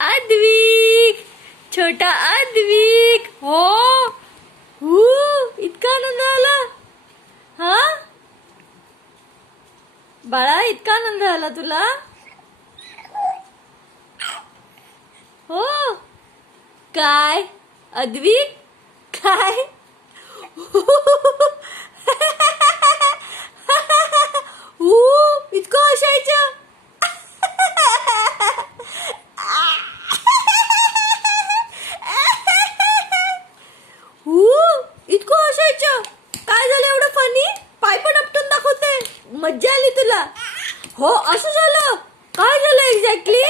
अद्विक, छोटा अद्विक. हो इतका आनंद आला. हा बाळा, इतका आनंद आला तुला. हो काय अद्विक, काय इतकं हसायचं. इतकं हसायचं. काय झालं एवढं फनी? पाय पण आपटून दाखवते. मज्जा आली तुला. हो असं झालं. काय झालं एक्झॅक्टली?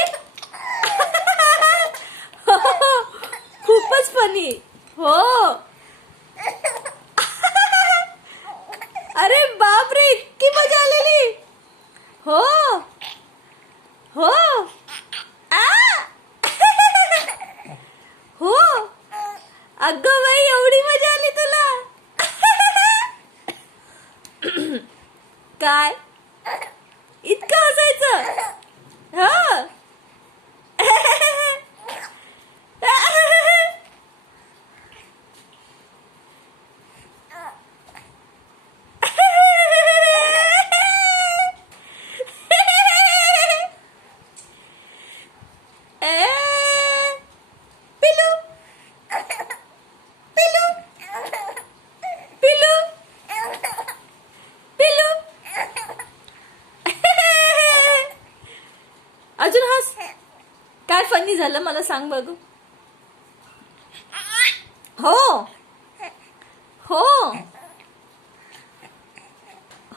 खूपच फनी. हो अरे बापरे, इतकी मजा आलेली. हो हो हो अगं बाई, एवढी मजा आली तुला. काय इतकं हसायचं? हा पिलू पिलू पिलू पिलू. अजून हस. काय फनी झालं मला सांग बघू. हो हो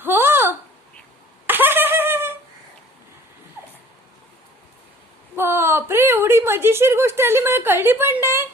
हो बापरे, एवढी मजेशीर गोष्ट आली, मला कळली पण नाही.